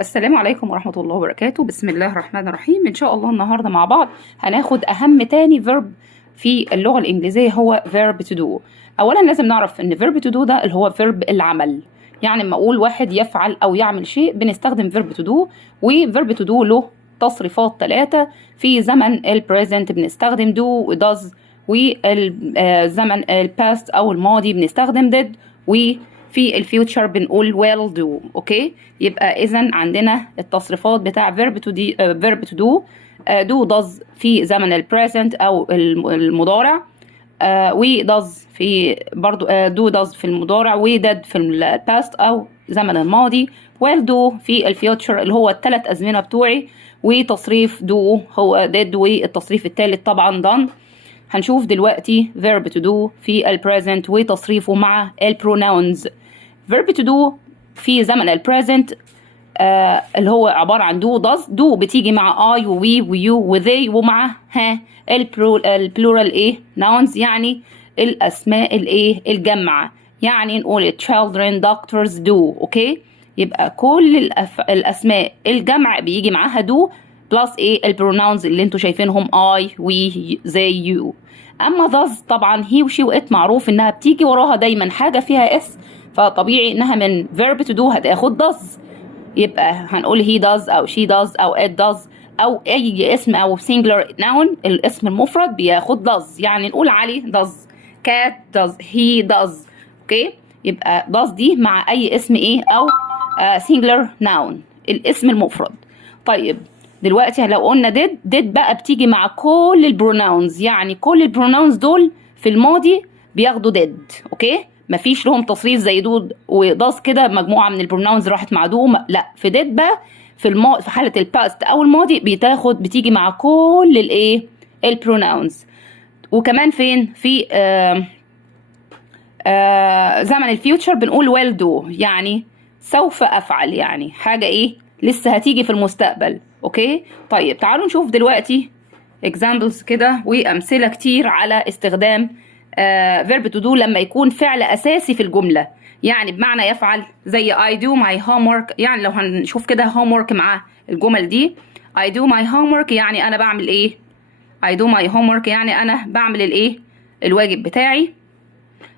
السلام عليكم ورحمة الله وبركاته. بسم الله الرحمن الرحيم. إن شاء الله النهاردة مع بعض هناخد أهم تاني verb في اللغة الإنجليزية هو verb to do. أولا لازم نعرف إن verb to do ده اللي هو verb العمل، يعني لما أقول واحد يفعل أو يعمل شيء بنستخدم verb to do. و verb to do له تصريفات 3. في زمن ال present بنستخدم do و does، والزمن ال past أو الماضي بنستخدم did، وفي الفيوتشر بنقول will do. اوكي، يبقى اذا عندنا التصريفات بتاع verb to do. do does في زمن ال present او المضارع، و does في برضو do does في المضارع، و did في ال past او زمن الماضي، will do في الفيوتشر اللي هو الثلاث ازمنه بتوعي، وتصريف do هو did، والتصريف الثالث طبعا done. هنشوف دلوقتي verb to do في ال present وتصريفه مع ال pronouns. verb to do في زمن ال present اللي هو عبارة عن do does. do بتيجي مع I و we و you و they، ومع البلورال ايه nouns، يعني الأسماء الايه الجمع، يعني نقول children doctors do. اوكي، يبقى كل الأسماء الجمع بيجي معاها do بلس ايه البروناونز اللي انتوا شايفينهم I we they you. اما does طبعا he و she و it معروف انها بتيجي وراها دايما حاجة فيها اس، فطبيعي انها من verb to do هتاخد does. يبقى هنقول he does أو she does أو it does، أو أي اسم أو singular noun الاسم المفرد بياخد does، يعني نقول علي does، cat does، he does. أوكي، يبقى does دي مع أي اسم إيه أو singular noun الاسم المفرد. طيب دلوقتي لو قلنا did بقى بتيجي مع كل البروناونز، يعني كل البروناونز دول في الماضي بياخدوا did. أوكي، مفيش لهم تصريف زي دود وداس كده مجموعه من البروناونز راحت مع دو، لا، في ديد بقى في حاله الباست او الماضي بتيجي مع كل الايه البروناونز. وكمان فين في زمن الفيوتشر بنقول ويل دو، يعني سوف افعل، يعني حاجه ايه لسه هتيجي في المستقبل. اوكي، طيب تعالوا نشوف دلوقتي examples كده وامثله كتير على استخدام verb to do لما يكون فعل اساسي في الجمله، يعني بمعنى يفعل، زي I do my homework. يعني لو هنشوف كده homework مع الجمل دي، I do my homework يعني انا بعمل ايه، I do my homework يعني انا بعمل الايه الواجب بتاعي.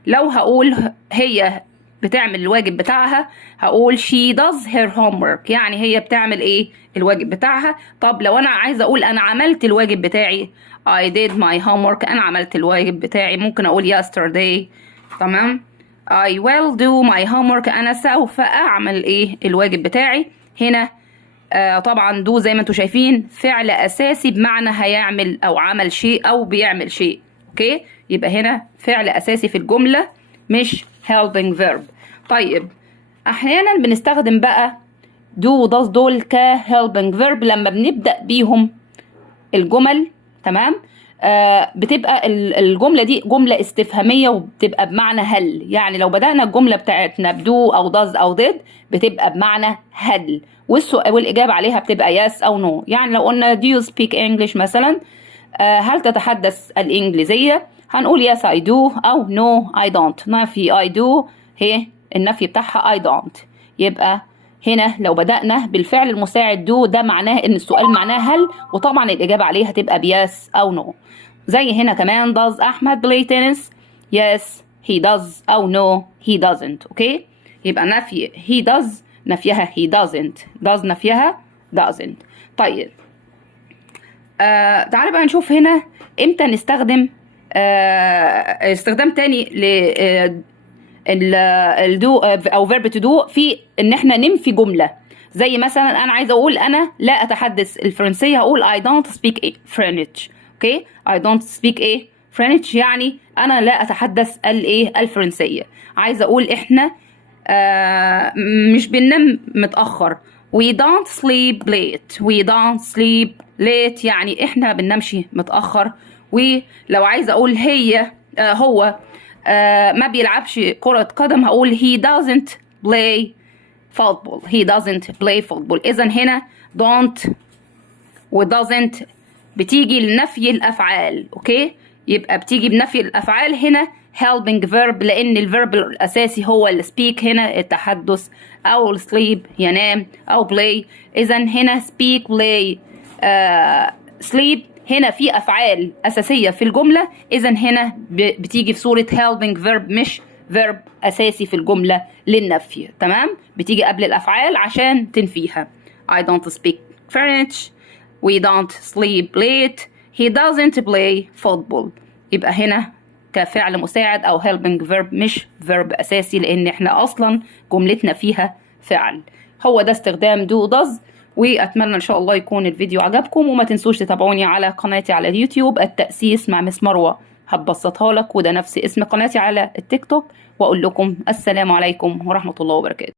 لو هقول هي بتعمل الواجب بتاعها هقول she does her homework، يعني هي بتعمل ايه الواجب بتاعها. طب لو انا عايزه اقول انا عملت الواجب بتاعي، I did my homework، انا عملت الواجب بتاعي، ممكن اقول yesterday. تمام، I will do my homework، انا سوف اعمل ايه الواجب بتاعي. هنا طبعا do زي ما انتم شايفين فعل اساسي بمعنى هيعمل او عمل شيء او بيعمل شيء. اوكي، يبقى هنا فعل اساسي في الجمله مش helping verb. طيب احيانا بنستخدم بقى do و does دول ك helping verb لما بنبدأ بيهم الجمل. تمام، بتبقى الجملة دي جملة استفهامية وبتبقى بمعنى هل، يعني لو بدأنا الجملة بتاعتنا بدو أو does أو did بتبقى بمعنى هل، والسؤال والإجابة عليها بتبقى yes أو no. يعني لو قلنا do you speak English مثلا، هل تتحدث الإنجليزية، هنقول yes I do أو no I don't. نفي I do هي النفي بتاعها I don't. يبقى هنا لو بدأنا بالفعل المساعد do ده معناه ان السؤال معناه هل، وطبعا الإجابة عليه هتبقى بيس أو no. زي هنا كمان does أحمد play tennis؟ yes he does أو no he doesn't. اوكي، يبقى نفي he does نفيها he doesn't، does نفيها doesn't. طيب تعالى بقى نشوف هنا امتى نستخدم استخدام تاني ل الدو او verb to do في ان احنا ننفي جمله. زي مثلا انا عايزه اقول انا لا اتحدث الفرنسيه، هقول I don't speak French. اوكي، I don't speak French يعني انا لا اتحدث الفرنسيه. عايزه اقول احنا مش بننام متاخر، we don't sleep late يعني احنا بننامش متاخر. ولو عايزه اقول هي هو ما بيلعبش كرة قدم هقول he doesn't play football. إذا هنا don't و doesn't بتيجي لنفي الأفعال. أوكي، يبقى بتيجي بنفي الأفعال. هنا helping verb لأن الفيرب الأساسي هو ال speak هنا التحدث، أو ال sleep ينام، أو play. إذا هنا speak play sleep هنا في أفعال أساسية في الجملة، إذا هنا بتيجي في صورة helping verb مش verb أساسي في الجملة للنفي. تمام، بتيجي قبل الأفعال عشان تنفيها. I don't speak French. We don't sleep late. He doesn't play football. يبقى هنا كفعل مساعد أو helping verb مش verb أساسي، لأن احنا أصلا جملتنا فيها فعل. هو ده استخدام do does. وأتمنى إن شاء الله يكون الفيديو عجبكم، وما تنسوش تتابعوني على قناتي على اليوتيوب التأسيس مع مس مروة، هتبسطها لك، وده نفس اسم قناتي على التيك توك. وأقول لكم السلام عليكم ورحمة الله وبركاته.